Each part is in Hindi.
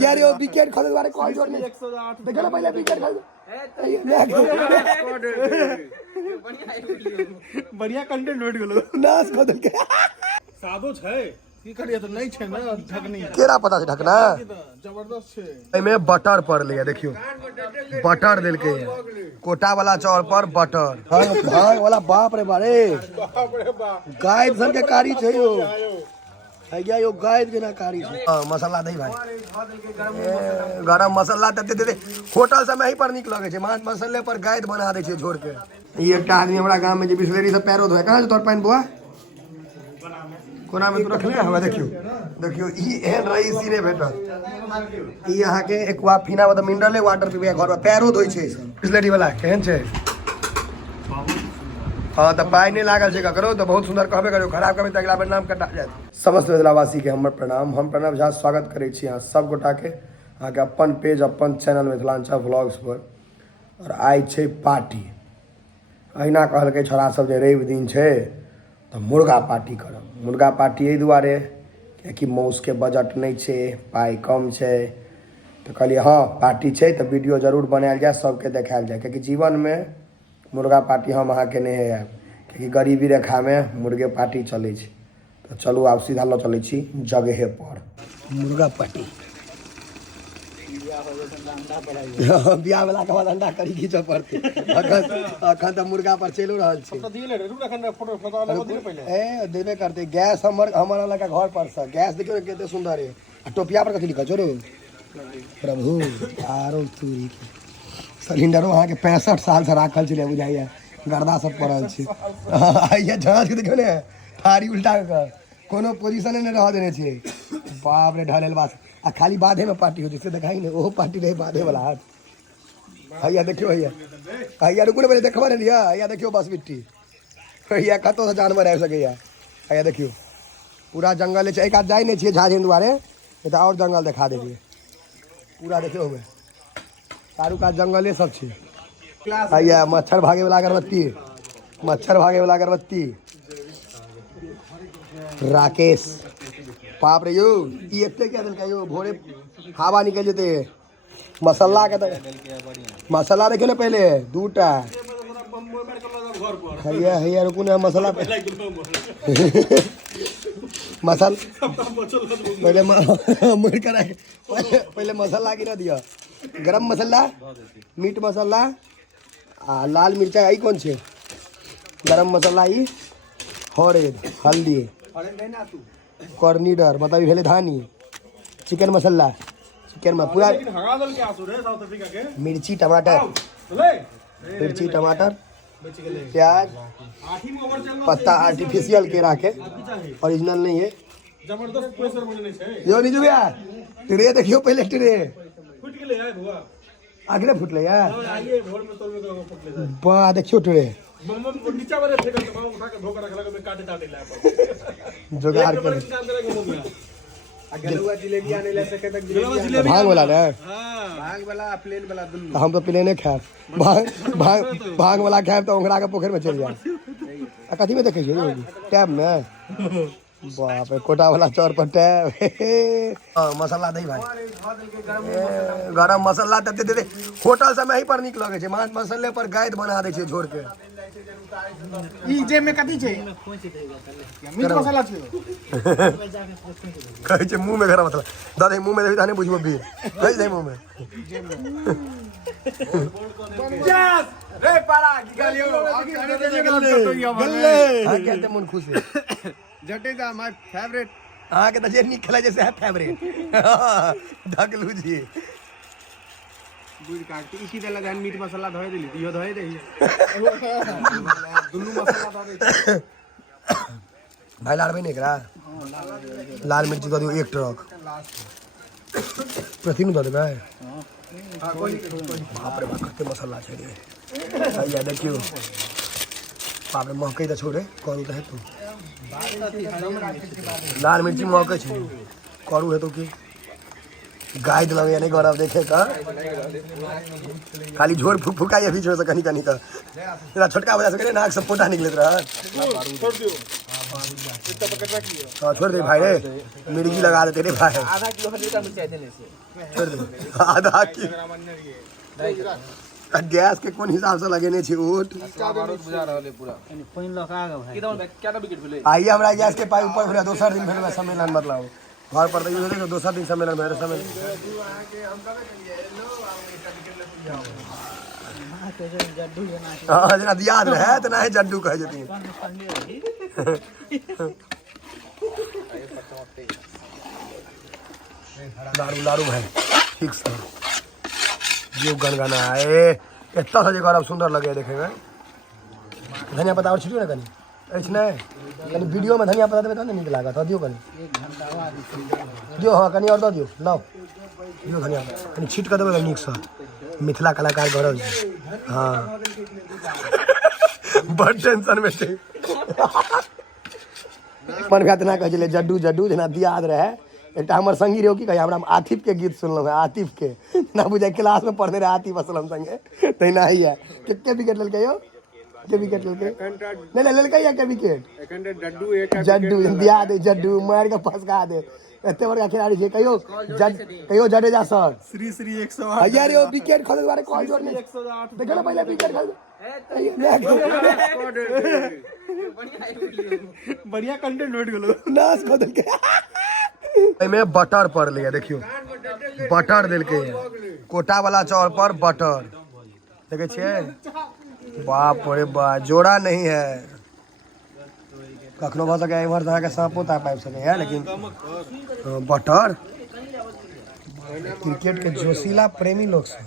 यार ये विकेट खरीदने वाले कॉल जोड़ने देखो ना पहले विकेट खरीद बढ़िया कंटेंट वेट गेलो नाच बदल के सादो छै की करिए तो नहीं छै ना ढकनी केरा पता छै ढकना जबरदस्त छै एमे बटर पड़ लिया देखियो बटर दिल के कोटा वाला चावल पर बटर भाग वाला बाप रे बारे गाय सन के कारी छै यो है गया यो गाय जना कारी छै हां मसाला दही भाई गरम मसाला दे दे होटल सब में ही पर निक लगे छै मांस मसाले पर गाय बना दे छै झोर के ई एकटा आदमी हमरा गांव में जे बिस्लेरी से पैरो धोए कहां छै तोर पानी बुआ कोना में तो रख ले हवा देखियो देखियो ई एहन रही सिरे भेटत ई अहाँ के एक्वा फिना मतलब मिनरल वाटर पीबे घर में पैरो धोई छै बिस्लेरी वाला केहन छै हाँ तो पाई नहीं लागल छै ककरो तो बहुत सुंदर कहबे करियो खराब कहबे तो अगला बेर नाम कटा जायत समस्त मिथिलावासी के हमर प्रणाम हम प्रणव झा स्वागत करै छी अहाँ सब गोटा के अहाँ के अपन पेज अपन चैनल मिथिलांचल व्लॉग्स पर और आइ छै पार्टी अहिना कहलकै छोरा सब जे रवि दिन छै तो मुर्गा पार्टी करब मुर्गा पार्टी एहि दुआरे कि मौस के बजट नहीं छै पाई कम छै तो कहलिए हाँ पार्टी छै तो वीडियो जरूर बनायल जाए सबके देखायल जाए क्योंकि जीवन में मुर्गा पार्टी हम अहाँ के नहीं है क्योंकि गरीबी रेखा में मुर्गे पार्टी चले छै तो चलू आब सीधा ल चले छी जगहे पर मुर्गा पार्टी बियाह वाला के बाद अंडा करी खींच पड़ते अखन तो मुर्गा पर चलो रहल छी ए देबे करते गैस हमर लगा घर पर से गैस देखियो केते सुंदर है टोपिया पर कथि लिखल छो रे प्रभु आरो तूरी के सिलेंडरो अहाँ के 65 साल से राखल छले बुझाइया गर्दा सब पड़ल छै आइया जांच के देखियो ने थारी उल्टा के कोनो पोजीशन ने रह देने छै बाप रे ढलेल बास आ खाली बाधे में पार्टी हो जैसे देखाई ने वो पार्टी रहे बाधे वाला हाथ भैया देखियो भैया भैया रुको पहले देखबा ने लिया भैया देखियो बस मिट्टी भैया कतो से जानवर आबि सकैया भैया देखियो पूरा जंगल छै एक आध जाय नहीं छियै झाझेन दुआरे तो और जंगल दिखा देलिए पूरा देखियो हमें चारू कात जंगले सब छै भैया मच्छर भागे वाला अगरबत्ती मच्छर भागे वाला अगरबत्ती राकेश बाप रे यो ई एते क्या देलकै यो भोरे हवा निकल जेते मसाला के मसाला देखे ना पहले दूटा हैया हैया रुकू ना मसाला मसाल पहले मुर्गा पहले मसाला गिरा दिया गरम मसाला मीट मसाला आ लाल मिर्चा आई कौन छे गरम मसाला ई हळद हल्दी कॉर्निडर मतलब भेले धानी चिकन मसाला चिकन में पूरा मिर्ची टमाटर प्याज पत्ता आर्टिफिशियल केरा के ओरिजिनल नहीं है यो निजु भैया ट्रे देखियो पहले ट्रे अगले फुटले यार बा देखियो ट्रे जुगाड़ कर भांग वाला ना भांग वाला प्लेन वाला हम तो प्लेने खाए भांग वाला खाए तो ओंगरा के पोखर में चल जाए कथी में देखे टैब में बाप रे कोटा वाला चौर पर टैब मसाला दही भाई गरम मसाला दे दे होटल सब में ही पर निक लगे छै मांस मसाले पर गाय बना दे छै झोर के ई जे में कथि छै मीट मसाला छै कहै छै मुंह में गरम मसाला दादा मुंह में देबी त नहीं बुझबो भी कहि दे मुंह में रे पारा की गल्ले हां कहते मन खुश है जटेजा माय फेवरेट हां के तजे निक खेला जैसे है फेवरेट ढकलू जी दूध काटती इसी दे लगान मीट मसाला धोए देली यो धोए देही दुनु मसाला धोए भाई लाल भाई नहीं करा लाल मिर्ची दो दियो एक ट्रक प्रतिनु दो देबे हां कोई बाप रे बाप कते मसाला छै रे या देखियो बाप रे महकै त छोड़े करू त है तू लाल मिर्ची महकै छै करू है तो की गाय दिलावे नहीं गौरव देखे का खाली झोर फुक फुकाई बीच में से कहीं कहीं का तेरा छोटका वजह से करे नाक से पोटा निकलत रहा हाँ छोड़ दे भाई रे, मिर्गी लगा देते रे भाई। आधा किलो हल्दी का मिर्ची देने से छोड़ दे आधा किलो गैस के कौन हिसाब से लगेने छी उठ। आइए हमरा गैस के पाइप ऊपर भेले दोसर दिन भेले सम्मेलन, मतलब घर पर तो यूज दोसर दिन सम्मेलन भेले सम्मेलन। हाँ जना याद रहे तो ना जड्डू कह जती लारू लारू भाई ठीक से जो गनगना है इतना सा जगह अब सुंदर लगे देखे में। धनिया पत्ता और छिड़ियो ना कनी ऐसे नहीं कनी वीडियो में धनिया पत्ता देवे तो नहीं लागत दियो कनी दियो। हाँ कनी और दो दियो लाओ दियो धनिया कनी छीट कर देवे नीक से मिथिला कलाकार गौरव जी। हाँ बड़ टेंशन में थे मन का इतना कहे जड्डू जड्डू जना याद रहे। एक हमर संगी रहो की कहे हमरा आतिफ के गीत सुनलो है, आतिफ के ना बुझे क्लास में पढ़ने रहे आतिफ असलम संगे तो ना ही है के विकेट ललके यो के विकेट ललके नहीं ललके या के विकेट जड्डू दिया दे जड्डू मार के फसका दे एते बड़का खिलाड़ी छे कहियो जडेजा सर श्री श्री 108 यार यो विकेट खोले बारे कॉल जोड़ नहीं 108 देखो ना पहले विकेट खोल बढ़िया कंटेंट नोट करो नाच बदल के में बटर पड़ लिया देखियो बटर दिल के कोटा वाला चावल पर बटर देखे छे बाप रे बा जोड़ा नहीं है कखनो भ सके इमहर से सांपो ता पाइप सके है लेकिन बटर क्रिकेट के जोशीला प्रेमी लोग से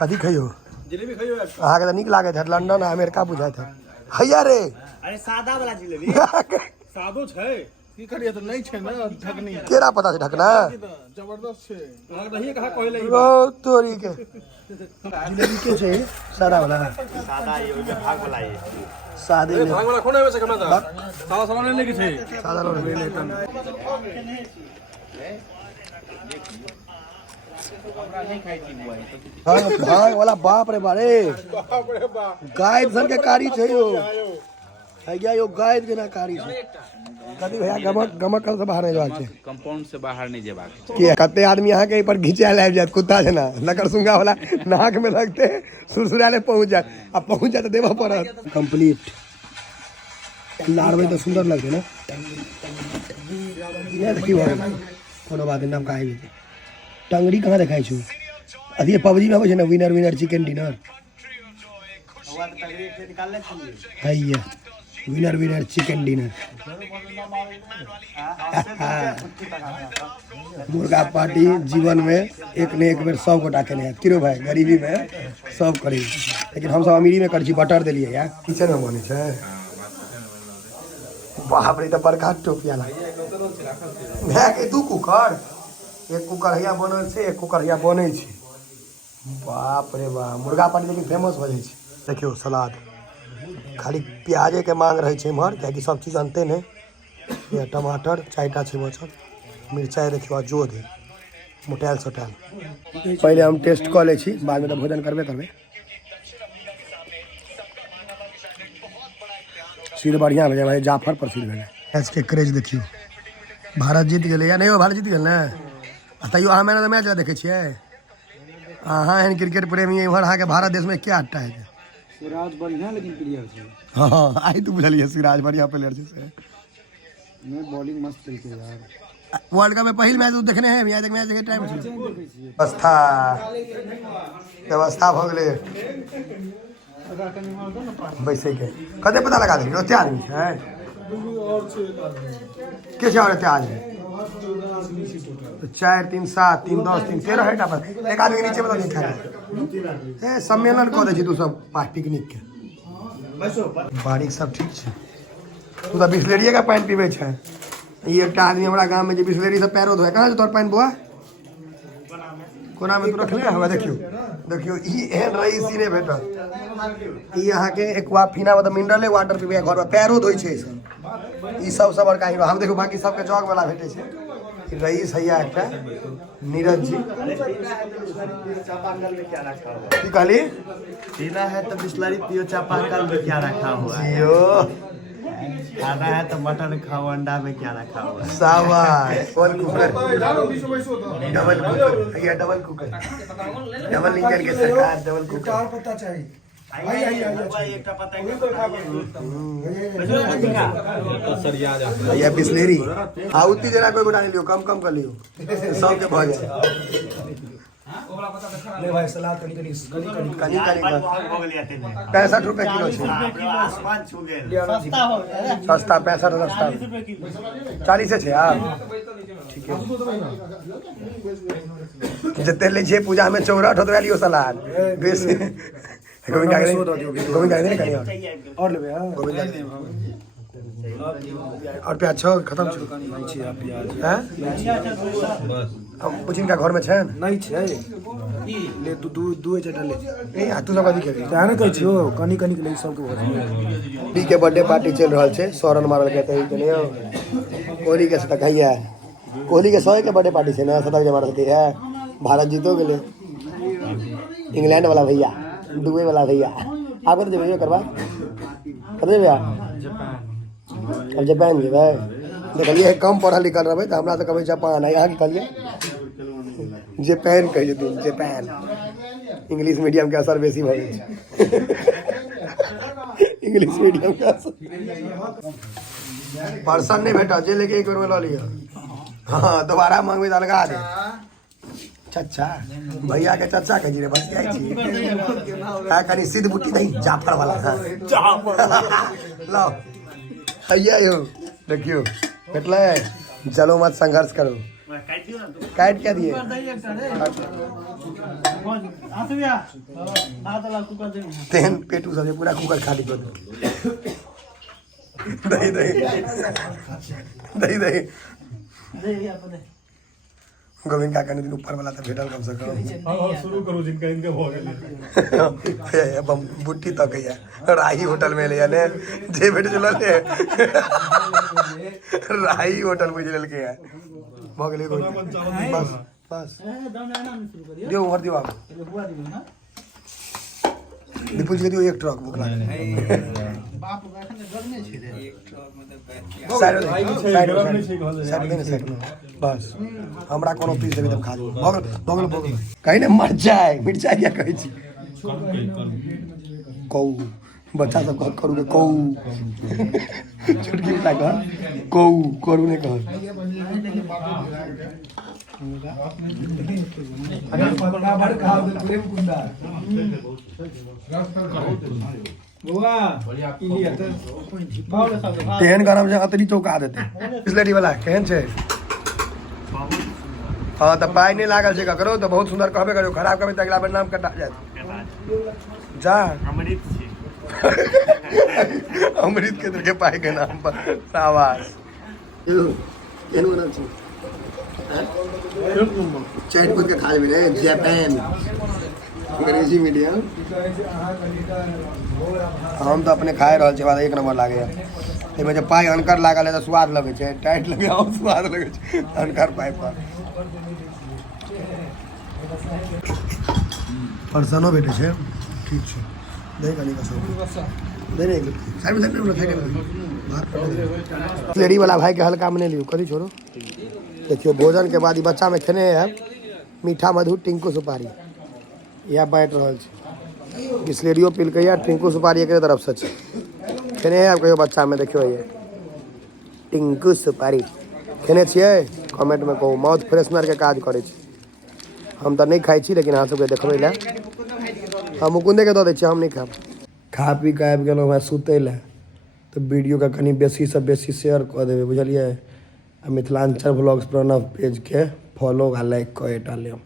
कथी खइयो जलेबी खइयो अहाँ के नीक लागे है लंदन अमेरिका बुझाय था हैया रे अरे सादा वाला जलेबी सादो छै की करिए तो नहीं छै ना ढकनी केरा पता से ढकना जबरदस्त छै अहाँ दही कहा कहले ओ तोरी के जलेबी के छै सादा वाला सादा ये भाग वाला ये सादे में भाग वाला कोने में से कना था सादा सादा नहीं लेके छै सादा लो ले लेता भाग वाला बाप रे बारे गाय सन के कारी छै यो हैया यो गाय के ना कारी छै कथी भैया गमक गमक कर से बाहर नहीं जाके कंपाउंड से बाहर नहीं जेबाक के कते आदमी यहाँ के पर घिचा लाइब जात कुत्ता है ना लकड़ सुंगा वाला नाक में लगते सुरसुराले पहुंच जात अब पहुंच जाते देवा पड़त कंप्लीट लाड़वे तो सुंदर लगते ना ये देखियो कोनो बात नाम का है टंगड़ी कहाँ दिखाई छु अभी पबजी में आवे छै ना विनर विनर चिकन डिनर हैया विनर विनर चिकन डिनर मुर्गा पार्टी जीवन में एक ने एक बेर सब गोटा केने है किरो भाई गरीबी में सब करी लेकिन हम सब अमीरी में कर छी बटर देलिए यार किचन में बने छै बाप रे तो बड़का टोपिया ला भै के दू कुकर एक कुकर हैया बनल छै एक कुकर हैया बनै छै बाप रे बाप मुर्गा पार्टी लेकिन फेमस हो जाइ छै देखियो सलाद खाली प्याजे के मांग रहे छै इमहर कियाकि सब चीज अनते नहीं ये टमाटर चारिटा छै बचल मिरचाई देखियो जो दे मोटाइल सोटाइल पहले हम टेस्ट कऽ लै छी बाद में तो भोजन करबे करबे सिर बढ़िया भेलै भाई जाफर पर सिर भेलै मैच के क्रेज देखियो भारत जीत गेलै या नहीं हो भारत जीत गेल ने तैयो अहाँ मैन ऑफ द मैच देखे छियै अहाँ एहन क्रिकेट प्रेमी इमहर अहाँके भारत देश में क्या अट्टा है सिराज बढ़िया लेकिन प्लेयर छै हाँ आई तू बुझलिए सिराज बढ़िया प्लेयर छै मैं बॉलिंग मस्त खेलके यार वर्ल्ड कप में पहिल मैच तो देखने हैं मैच मैच के टाइम व्यवस्था व्यवस्था भ गेलै बैसे के कते पता लगा देलियै ओते आदमी छै के छै और एते आदमी 4 3 7 3 10 3 13 है पर एक आदमी के नीचे में नहीं खड़ा ए सम्मेलन कऽ दै छी तू सब पिकनिक के बारिश सब ठीक छै तू तो बिस्लेरिये का पानी पीबे छै ये एक आदमी हमारा गांव में जो बिस्लेरी से पैरो धोए कहाँ से तोर पानी बुआ कोना में तू रखले हवा देखियो देखियो ई एहन रईस ही ने भेटत ई अहाँ के एक्वा फिना मतलब मिनरल वाटर पीबे घर में पैरो धोई छै ई सब बड़का हीरो हम देखो बाकी सबके जग वाला भेटे छै रईस हैया एकटा नीरज जी की कहली पीना है तो बिस्लरी पियो चापाकल में क्या रखा हुआ है यो खाना है तो मटन खाओ, अंडा में क्या रखा हुआ है। शाबाश डबल कुकर भैया डबल कुकर डबल इंजन के सरकार डबल कुकर पता चाहिए भैया बिस्लेरी उतनी जरा कोई उठा लियो कम कर लियो सब के भज ले भाई सलाद कनी 65 रुपए किलो छे सस्ता 65 सस्ता 40 छे यार ठीक है जते ले छे पूजा में 64 होतवा लियो सलाद बेसी गोविंद का नहीं कहीं और लेबे हां गोविंद और प्याज छो खत्म छो हैं हम पुचिन का घर में छे नहीं छे ले दू चटा ले ए तू सब कथी खेबी जाने कहै छियो कनी के ले सब के घर में डी के बर्थडे पार्टी चल रहल छे सोरन मारल के तई जने कोहली के साथ कहिया कोहली के 100 के बर्थडे पार्टी छे ना शतक जे मारल के है भारत जीतो गेले इंग्लैंड वाला भैया दुबई वाला भैया आपको तो जब करवा कर देबे अब जापान जेबै देखलिए कम पढ़ल लिखल रहबै तो हमरा तो कहबै जापान है यहाँ की कहलिए जापान कहिए तुम जापान इंग्लिश मीडियम के असर बेसी भऽ गेल छै इंग्लिश मीडियम के असर पर्सन नहीं भेटा जे लेके एक बेर में लऽ लिया हाँ दोबारा मांगबै तो लगा दे चचा भैया के चचा के जी रे बस जाइ छी आ कनी सिद्ध बुट्टी नहीं जाफर वाला हां जाफर लाओ हैया यो देखियो मतलब चलो मत संघर्ष करो काट क्या दिए तेन पेटू सब पूरा कुकर खाली कर दो दही दही दही दही गोविंद का दिन ऊपर वाला तो भेटल कम से कम शुरू करू जिनका इनके हो गेल बुट्टी तक है राही होटल में ले ने जे भेट चलल है राही होटल में चलल के है भ गेलै बस बस दियो भर दियो आप विपुल जी दियो एक ट्रक भूख लागल बाप एखन घर में छै रे एक ट्रक में साइड में बस हमरा कोनो पीस देबे तब खा लो बगल कहीं ना मिर्चाई क्या कहै छी कौ बच्चा सब कह करू के कौ छोटकी बच्चा कह कौ करू ने कह केहन गरम छै अतरी चौका देते बिस्लेरी वाला केहन छै हाँ तो पाई नहीं लागल छै ककरो तो बहुत सुंदर कहबे करियो खराब कहबे तो अगला बेर नाम कटा जात जा अमृत के के पाई के नाम पर शाबाश केहन बनल छै चैट पूछ के खा लेबे रे जापान अंग्रेजी मीडियम हम तो अपने खाए रहल छी बाद एक नंबर लागे एमे जब पाई अनकर लागल है तो स्वाद लगे छै टाइट लगे और स्वाद लगे छै अनकर पाई पर परसनो भेटे छै ठीक छै दे कनी का सब दे रे साइड में लेडी वाला भाई के हल्का में नहीं लियो कथी छोड़ो देखियो भोजन के बाद बच्चा में खेने है मीठा मधु टिंकू सुपारी या बैठ रहल छै बिस्लेरियो पील के या टिंकू सुपारी एक तरफ से छै खेने है कहियो बच्चा में देखियो ये टिंकू सुपारी खेने छियै कमेंट में कहू माउथ फ्रेशनर के काज करे छै हम तो नहीं खाई छी लेकिन अहाँ सबके देखबै ला हम मुकुंदे के दऽ दै छियै हम नहीं खाब खा पी के आबि गेलहुँ हँ सुतै लए तो वीडियो के कनी बेसी से बेसी शेयर कऽ देबै बुझलियै आ मिथिलांचल व्लॉग्स प्रणव पेज के फॉलो आ लाइक कऽ डालियौ।